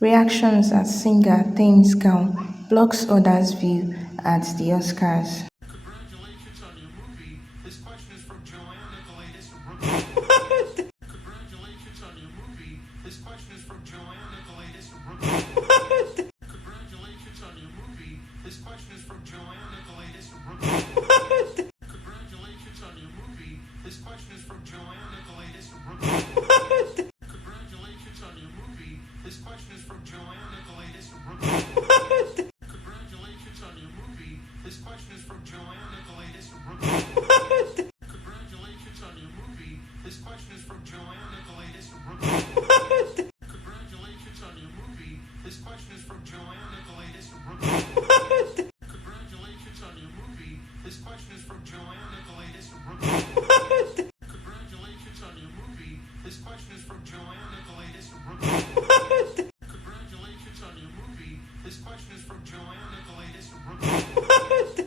Reactions as singer Tems gown blocks others' view at the Oscars. Congratulations on your movie. This question is from Joanne Nicolaitis from Brooklyn. Congratulations on your movie. This question is from Joanne Nicolaitis from Brooklyn. Congratulations on your movie. This question is from Joanne Nicolaitis from Brooklyn. Congratulations on your movie. This question is from Joanne Nicolaitis from Brooklyn. Congratulations on your movie. This question is from Joanne Nicolaitis from Brooklyn. Congratulations on your movie. This question is from Joanne Nicolaitis from Brooklyn. Congratulations on your movie. This question is from Joanne Nicolaitis from Brooklyn. Congratulations on your movie. This question is from Joanne Nicolaitis from Brooklyn. Congratulations on your movie. This question is from Joanne Nicolaitis from Brooklyn. Congratulations on your movie. This question is from Joanne Nicolaitis from Brooklyn. Congratulations on your movie. This question is from Joanne Nicolaitis.